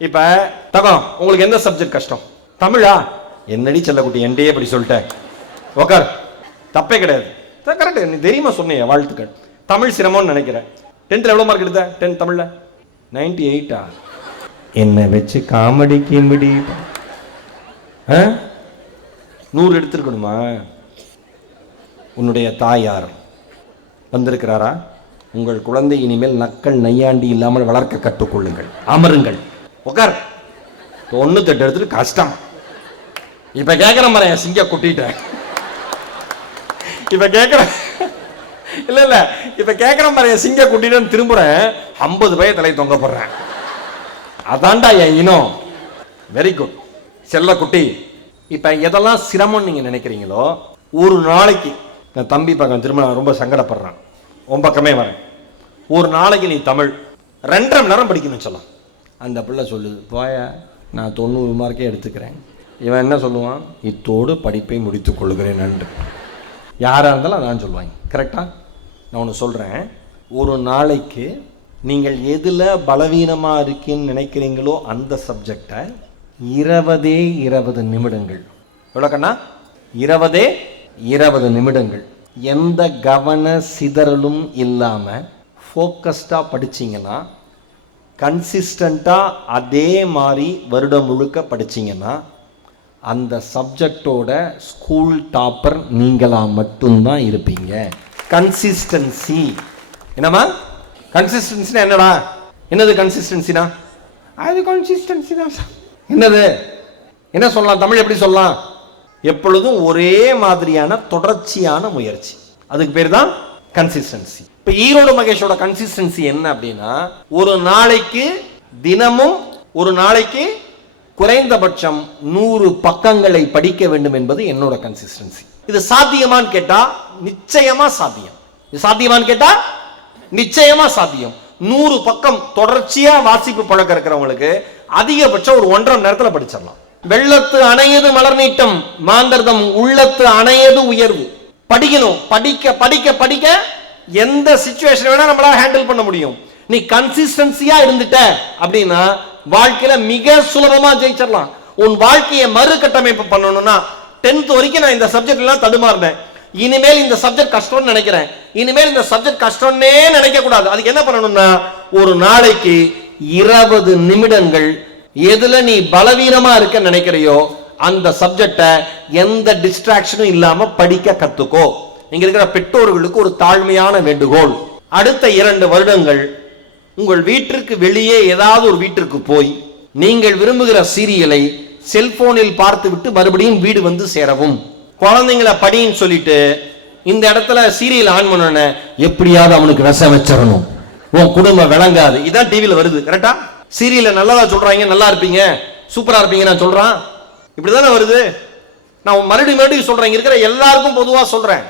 இப்ப தகம் உங்களுக்கு எந்த சப்ஜெக்ட் கஷ்டம்? தமிழா? என்னடி செல்லக்குட்டி என்கிட்டயே அப்படி சொல்லிட்டேன், உக்கார், தப்பே கிடையாது, கரெக்ட், நீ தெரியுமா சொன்னீங்க, வாழ்த்துக்கள். தமிழ் சிரமம்னு நினைக்கிறேன். 10th எவ்வளவு மார்க் எடுத்த? 10 தமிழ்ல 98. என்ன வச்சு காமெடிக்கு 100 எடுத்திருக்கணுமா? உன்னுடைய தாயார் வந்திருக்கிறாரா? உங்கள் குழந்தை இனிமேல் நக்கல் நையாண்டி இல்லாமல் வளர்க்க கற்றுக்கொள்ளுங்கள். அமருங்கள், உட்கார். 98 எடுத்துட்டு கஷ்டம். இப்ப கேட்கிற மாதிரி சிங்க குட்டிட்டேன். இப்ப கேட்கிற இல்ல இப்ப கேட்கிற மாதிரி சிங்க குட்டிட்டு திரும்புறேன். 50 பைய தலை தொங்க போடுறேன். அதான்டா என் இனம். வெரி குட் செல்ல குட்டி. இப்ப எதெல்லாம் சிரமம் நீங்க நினைக்கிறீங்களோ, ஒரு நாளைக்கு நான் தம்பி பக்கம் திரும்ப ரொம்ப சங்கடப்படுறான், உன் பக்கமே வரேன். ஒரு நாளைக்கு நீ தமிழ் 2.5 மணி நேரம் படிக்கணும்னு சொல்லலாம். அந்த பிள்ளை சொல்லுது, போயா நான் 90 மார்க்கே எடுத்துக்கிறேன். இவன் என்ன சொல்லுவான்? இத்தோடு படிப்பை முடித்துக் கொள்கிறேன் நன்று. யாராக இருந்தாலும் அதான் சொல்லுவாங்க. கரெக்டா? நான் ஒன்று சொல்கிறேன். ஒரு நாளைக்கு நீங்கள் எதில் பலவீனமாக இருக்கீன்னு நினைக்கிறீங்களோ அந்த சப்ஜெக்டை 20 நிமிடங்கள், எவ்வளோக்கண்ணா? 20 நிமிடங்கள் எந்த கவன சிதறலும் இல்லாமல் ஃபோக்கஸ்டாக படிச்சிங்கன்னா, கன்சிஸ்டண்ட்டாக அதே மாதிரி வருடம் முழுக்க படிச்சிங்கன்னா, அந்த சப்ஜெக்டோட ஸ்கூல் டாப்பர் நீங்களா மட்டும்தான் இருப்பீங்க. கன்சிஸ்டன்சி என்னம்மா? கன்சிஸ்டன்சினா என்னடா? என்னது கன்சிஸ்டன்சினா? அது கன்சிஸ்டன்சி தான். என்னது? என்ன சொல்லலாம்? தமிழ் எப்படி சொல்லலாம்? எப்பொழுதும் ஒரே மாதிரியான தொடர்ச்சியான முயற்சி, அதுக்கு பேர் தான் கன்சிஸ்டன்சி. இப்ப ஈரோடு மகேஷோட கன்சிஸ்டன்சி என்ன அப்படின்னா, ஒரு நாளைக்கு தினமும் ஒரு நாளைக்கு குறைந்தபட்சம் 100 பக்கங்களை படிக்க வேண்டும் என்பது என்னோட கன்சிஸ்டன்சி. இது சாத்தியமான்னு கேட்டா நிச்சயமா சாத்தியம். இது சாத்தியமான்னு கேட்டா நிச்சயமா சாத்தியம். 100 பக்கம் தொடர்ச்சியா வாசிப்பு பழக்கம் இருக்கிறவங்களுக்கு அதிகபட்சம் ஒரு 1.5 மணி நேரத்தில் படிச்சிடலாம். வெள்ளத்து அணையது மலர் நீட்டம், மாந்தர்தம் உள்ளத்து அணையது உயர்வு. படிக்கணும், படிக்க படிக்க படிக்க எந்த சிச்சுவேஷன் வேணா நம்மளால ஹேண்டில் பண்ண முடியும். நீ கன்சிஸ்டன்சியா இருந்துட்ட அப்படின்னா வாழ்க்கையில மிக சுலபமா ஜெயிச்சிடலாம். உன் வாழ்க்கையை மறு கட்டமைப்பு பண்ணணும்னா, 10th வரைக்கும் நான் இந்த சப்ஜெக்ட் எல்லாம் தடுமாறினேன், இனிமேல் இந்த சப்ஜெக்ட் கஷ்டம்னு நினைக்கிறேன், இனிமேல் இந்த சப்ஜெக்ட் கஷ்டம்னே நினைக்க கூடாது. அதுக்கு என்ன பண்ணணும்னா, ஒரு நாளைக்கு 20 நிமிடங்கள் எதுல நீ பலவீனமா இருக்க நினைக்கிறையோ அந்த சப்ஜெக்ட எந்த டிஸ்ட்ராக்ஷனும் இல்லாம படிக்க கத்துக்கோ. இங்க இருக்கிற பெற்றோர்களுக்கு ஒரு தாழ்மையான வேண்டுகோள், அடுத்த 2 வருடங்கள் உங்கள் வீட்டிற்கு வெளியே ஏதாவது ஒரு வீட்டிற்கு போய் நீங்கள் விரும்புகிற சீரியலை செல்போனில் பார்த்து விட்டு மறுபடியும் வீடு வந்து சேரவும். குழந்தைங்களை படின்னு சொல்லிட்டு இந்த இடத்துல சீரியல் ஆன் பண்ண எப்படியாவது அவனுக்கு விஷம் வச்சிடணும், உன் குடும்பம் விளங்காது. இதான் டிவியில வருது. கரெக்டா? சீரியல நல்லதா சொல்றாங்க, நல்லா இருப்பீங்க, சூப்பரா இருப்பீங்க நான் சொல்றான், இப்படிதானே வருது. நான் மறுபடியும் சொல்றேன், இருக்கிற எல்லாருக்கும் பொதுவா சொல்றேன்,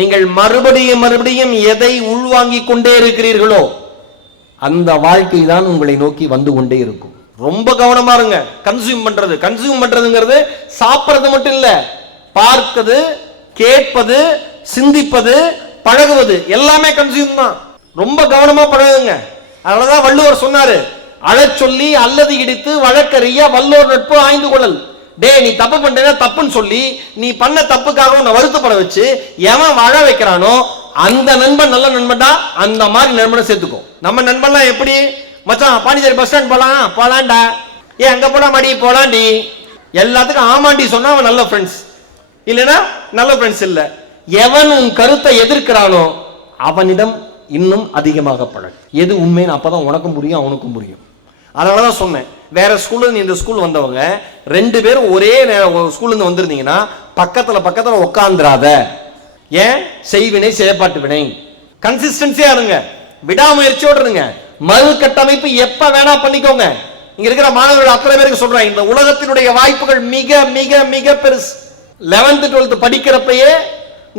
நீங்கள் மறுபடியும் எதை உள்வாங்கி கொண்டே இருக்கிறீர்களோ அந்த வாழ்க்கை தான் உங்களை நோக்கி வந்து கொண்டே இருக்கும். ரொம்ப கவனமா இருங்க. கன்சியூம் பண்றதுங்கிறது சாப்பிடுறது மட்டும் இல்ல, பார்ப்பது, கேட்பது, சிந்திப்பது, பழகுவது எல்லாமே கன்சியூம் தான். ரொம்ப கவனமா பழகுங்க. அதனாலதான் வள்ளுவர் சொன்னாரு, அழச் சொல்லி அல்லது இடித்து வழக்கறிய வல்லோர் நட்பு ஆய்ந்து கொள்ளல். டே நீ தப்பு பண்றேன்னா தப்புன்னு சொல்லி நீ பண்ண தப்புக்காக உன்னை வருத்தப்பட வச்சு எவன் வாழ வைக்கிறானோ அந்த நண்பன் நல்ல நண்பன்டா, அந்த மாதிரி நண்பனை சேர்த்துக்கோ. நம்ம நண்பன்லாம் எப்படி? மச்சான் பாண்டிச்சேரி பஸ் ஸ்டாண்ட் போலாம்டா, ஏன் அங்க போலாம் மாடி போலாண்டி, எல்லாத்துக்கும் ஆமாண்டி சொன்னா அவன் நல்ல ஃப்ரெண்ட்ஸ், இல்லைன்னா நல்ல ஃப்ரெண்ட்ஸ் இல்ல. எவன் உன் கருத்தை எதிர்க்கிறானோ அவனிடம் இன்னும் அதிகமாக பழகு. எது உண்மைன்னு அப்பதான் உனக்கும் புரியும் அவனுக்கும் புரியும். அதனாலதான் சொன்னேன், வேற ஸ்கூல்ல இருந்து இந்த ஸ்கூல் வந்தவங்க 2 பேரும் ஒரே ஸ்கூல்ல இருந்து வந்திருந்தீங்கன்னா பக்கத்துல உட்கார்ந்துராத. ஏன்? செய்வினை செயற்பாட்டு வினை. கன்சிஸ்டன்சியா இருங்க, விடாமுயற்சியோடு இருங்க. மறு கட்டமைப்பு எப்ப வேணா பண்ணிக்கோங்க. இங்க இருக்கிற மாணவர்கள் அத்தனை பேருக்கு சொல்றேன், இந்த உலகத்தினுடைய வாய்ப்புகள் மிக மிக மிக பெருசு. 11th 12th படிக்கிறப்பயே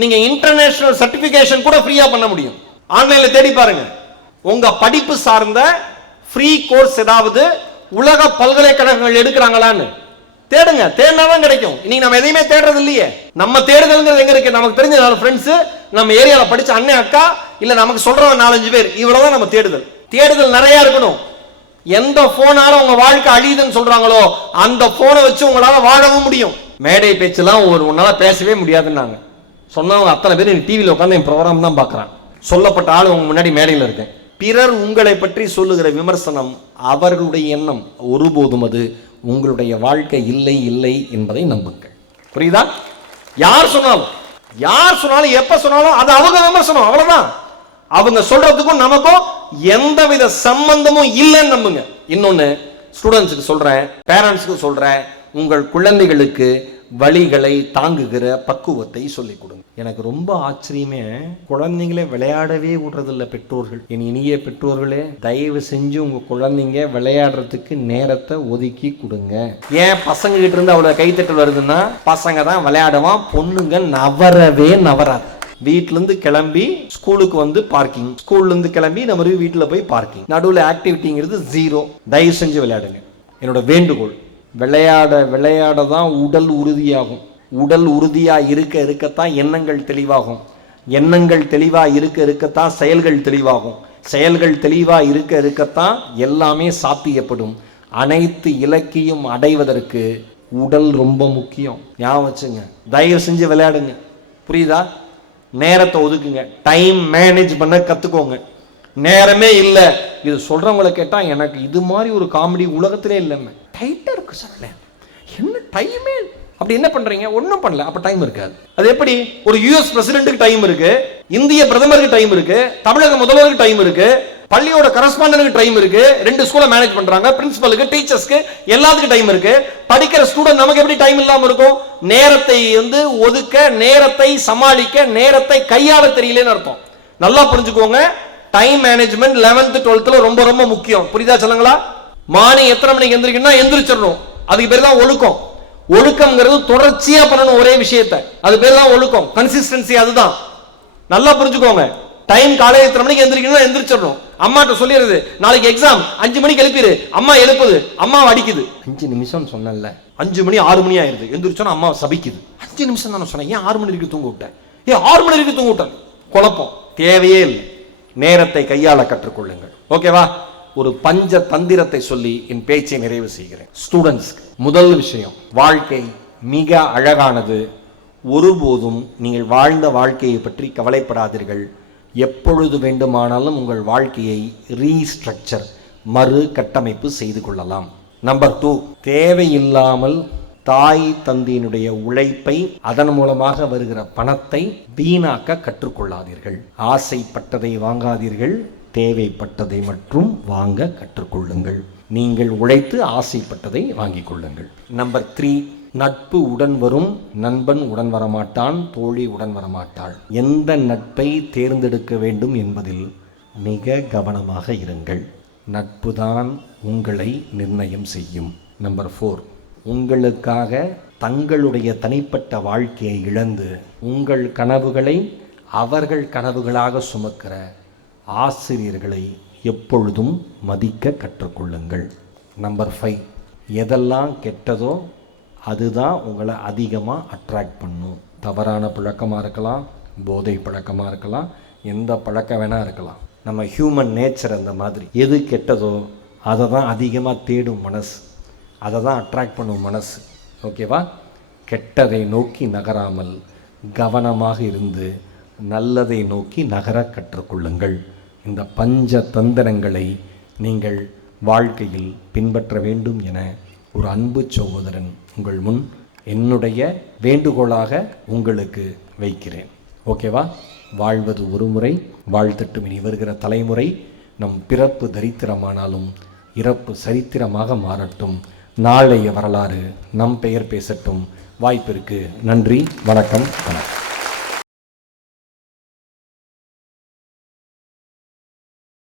நீங்க இன்டர்நேஷனல் சர்டிபிகேஷன் கூட ஃப்ரீயா பண்ண முடியும். ஆன்லைன்ல தேடி பாருங்க, உங்க படிப்பு சார்ந்த ஃப்ரீ கோர்ஸ் ஏதாவது உலக பல்கலைக்கழகங்கள் எடுக்கிறாங்களான்னு தேடுங்க. தேடினாதான் கிடைக்கும். இன்னைக்கு நம்ம எதையுமே தேடுறது இல்லையே. நம்ம தேடுதல்ங்கிறது எங்க இருக்கு? நமக்கு தெரிஞ்ச 4 ஃப்ரெண்ட்ஸ், நம்ம ஏரியாவில் படிச்ச அண்ணன் அக்கா, இல்ல நமக்கு சொல்றவங்க 4-5 பேர், இவ்வளவுதான் நம்ம தேடுதல். தேடுதல் நிறைய இருக்கணும். எந்த போனால உங்க வாழ்க்கை அழியுதுன்னு சொல்றாங்களோ அந்த போனை வச்சு உங்களால வாழவும் முடியும். மேடை பேச்செல்லாம் உன்னால பேசவே முடியாதுன்னாங்க. சொன்னவங்க அத்தனை பேர் டிவியில் உட்காந்து என் ப்ரோக்ராம் தான் பார்க்குறான். சொல்லப்பட்ட ஆள் உங்க முன்னாடி மேடையில் இருக்கேன். பிறர் உங்களை பற்றி சொல்லுகிற விமர்சனம் அவர்களுடைய எண்ணம், ஒருபோதும் அது உங்களுடைய வாழ்க்கை இல்லை இல்லை என்பதை நம்புங்கள். புரியுதா? யார் சொன்னாலும் எப்ப சொன்னாலும் அது அவங்க விமர்சனம், அவ்வளவுதான். அவங்க சொல்றதுக்கும் நமக்கும் எந்தவித சம்பந்தமும் இல்லைன்னு நம்புங்க. இன்னொன்னு ஸ்டூடெண்ட்ஸுக்கு சொல்றேன், பேரண்ட்ஸுக்கு சொல்றேன், உங்கள் குழந்தைகளுக்கு வழிகளை தாங்குகிற பக்குவத்தை சொல்லிக் கொடுங்க. எனக்கு ரொம்ப ஆச்சரியமே, குழந்தைங்களே விளையாடவே விடுறதில்ல பெற்றோர்கள். என் இனிய பெற்றோர்களே, தயவு செஞ்சு உங்க குழந்தைங்க விளையாடுறதுக்கு நேரத்தை ஒதுக்கி கொடுங்க. ஏன் பசங்க கிட்ட இருந்து அவ்வளவு கைத்தட்டல் வருதுன்னா, பசங்க தான் விளையாடுவான், பொண்ணுங்க நவரவே நவராது. வீட்டுல இருந்து கிளம்பி ஸ்கூலுக்கு வந்து பார்க்கிங், ஸ்கூல்ல இருந்து கிளம்பி நம்ம வீட்டுல போய் பார்க்கிங், நடுவில் ஆக்டிவிட்டிங்கிறது ஜீரோ. தயவு செஞ்சு விளையாடுங்க. என்னோட வேண்டுகோள், விளையாட தான் உடல் உறுதியாகும். உடல் உறுதியா இருக்கத்தான் எண்ணங்கள் தெளிவாகும். எண்ணங்கள் தெளிவா இருக்கத்தான் செயல்கள் தெளிவாகும். செயல்கள் தெளிவா இருக்கத்தான் எல்லாமே சாத்தியப்படும். அனைத்து இலக்கையும் அடைவதற்கு உடல் ரொம்ப முக்கியம். ஞாபகம் வச்சுங்க. தயவு செஞ்சு விளையாடுங்க. புரியுதா? நேரத்தை ஒதுக்குங்க. டைம் மேனேஜ் பண்ண கத்துக்கோங்க. நேரமே இல்லை, இது சொல்றவங்களை கேட்டா எனக்கு இது மாதிரி ஒரு காமெடி உலகத்திலே இல்லைன்னு. டைட்டா இருக்கு சார், என்ன டைமே, அப்படி என்ன பண்றீங்க? ஒன்றும் பண்ணல, அப்ப டைம் இருக்காது. அது எப்படி? ஒரு யுஎஸ் பிரசிடென்ட்டுக்கு டைம் இருக்கு, இந்திய பிரதமருக்கு டைம் இருக்கு, தமிழக முதல்வருக்கு டைம் இருக்கு, பள்ளியோட கரஸ்பாண்டன்ட்க்கு டைம் இருக்கு, 2 ஸ்கூலை மேனேஜ் பண்றாங்க, பிரின்சிபலுக்கு, டீச்சர்ஸ்க்கு, எல்லாத்துக்கும் டைம் இருக்கு. படிக்கிற ஸ்டூடெண்ட் நமக்கு எப்படி டைம் இல்லாம இருக்கும்? நேரத்தை ஒதுக்க, நேரத்தை சமாளிக்க, நேரத்தை கையாள தெரியலன்னு அர்த்தம். நல்லா புரிஞ்சுக்கோங்க. டைம் மேனேஜ்மெண்ட் 11th 12th ரொம்ப ரொம்ப முக்கியம். புரியுதா சொல்லுங்களா? மார்னிங் எத்தனை மணிக்கு எந்திரிக்கணும்னா எந்திரிச்சிடணும். அதுக்கு பேர் தான் ஒழுக்கம். ஒழுக்கம்ங்கிறது தொடர்ச்சியா பண்ணணும் ஒரே விஷயத்தை, அது பேர் தான் ஒழுக்கம். கன்சிஸ்டன்சி அதுதான். நல்லா புரிஞ்சுக்கோங்க. டைம் காலையில் எத்தனை மணிக்கு எந்திரிக்கணும், எந்திரிச்சிடணும். அம்மாட்ட சொல்லிடுறது, நாளைக்கு எக்ஸாம் 5 மணிக்கு எழுப்பிடு. அம்மா எழுப்புது, அம்மாவை அடிக்குது. 5 நிமிஷம் சொன்னல, 5 மணி 6 மணி ஆயிருது. எந்திரிச்சோன்னா அம்மா சபிக்குது. 5 நிமிஷம் தானே சொன்னேன், ஏன் 6 மணி வரைக்கும் தூங்க விட்டேன், ஏன் 6 மணி வரைக்கும் தூங்க விட்டேன்? குழப்பம் தேவையே இல்லை. நேரத்தை கையாள கற்றுக்கொள்ளுங்கள். ஓகேவா? ஒரு பஞ்ச தந்திரத்தை சொல்லி என் பேச்சை நிறைவு செய்கிறேன். ஸ்டூடெண்ட்ஸ், முதல் விஷயம், வாழ்க்கை மிக அழகானது. ஒருபோதும் நீங்கள் வாழ்ந்த வாழ்க்கையை பற்றி கவலைப்படாதீர்கள். எப்பொழுது வேண்டுமானாலும் உங்கள் வாழ்க்கையை ரீஸ்ட்ரக்சர், மறு கட்டமைப்பு செய்து கொள்ளலாம். நம்பர் 2, தேவையில்லாமல் தாய் தந்தையினுடைய உழைப்பை, அதன் மூலமாக வருகிற பணத்தை வீணாக்க கற்றுக்கொள்ளாதீர்கள். ஆசைப்பட்டதை வாங்காதீர்கள், தேவைப்பட்டதை மட்டும் வாங்க கற்றுக்கொள்ளுங்கள். நீங்கள் உழைத்து ஆசைப்பட்டதை வாங்கிக் கொள்ளுங்கள். நம்பர் 3, நட்பு உடன் வரும், நண்பன் உடன் வரமாட்டான், தோழி உடன் வரமாட்டாள். எந்த நட்பை தேர்ந்தெடுக்க வேண்டும் என்பதில் மிக கவனமாக இருங்கள். நட்புதான் உங்களை நிர்ணயம் செய்யும். நம்பர் 4, உங்களுக்காக தங்களுடைய தனிப்பட்ட வாழ்க்கையை இழந்து உங்கள் கனவுகளை அவர்கள் கனவுகளாக சுமக்கிற ஆசிரியர்களை எப்பொழுதும் மதிக்க கற்றுக்கொள்ளுங்கள். நம்பர் 5, எதெல்லாம் கெட்டதோ அதுதான் உங்களை அதிகமாக அட்ராக்ட் பண்ணும். தவறான பழக்கமாக இருக்கலாம், போதை பழக்கமாக இருக்கலாம், எந்த பழக்கம் வேணால் இருக்கலாம். நம்ம ஹியூமன் நேச்சர் அந்த மாதிரி. எது கெட்டதோ அதை தான் அதிகமாக தேடும் மனசு, அதை தான் அட்ராக்ட் பண்ணும் மனசு. ஓகேவா? கெட்டதை நோக்கி நகராமல் கவனமாக இருந்து நல்லதை நோக்கி நகர கற்றுக்கொள்ளுங்கள். இந்த பஞ்ச தந்திரங்களை நீங்கள் வாழ்க்கையில் பின்பற்ற வேண்டும் என ஒரு அன்பு சகோதரன் உங்கள் முன் என்னுடைய வேண்டுகோளாக உங்களுக்கு வைக்கிறேன். ஓகேவா? வாழ்வது ஒரு முறை, வாழ்த்தட்டும் இனி வருகிற தலைமுறை. நம் பிறப்பு தரித்திரமானாலும் இறப்பு சரித்திரமாக மாறட்டும். நாளைய வரலாறு நம் பெயர் பேசட்டும். வாய்ப்பிற்கு நன்றி. வணக்கம்.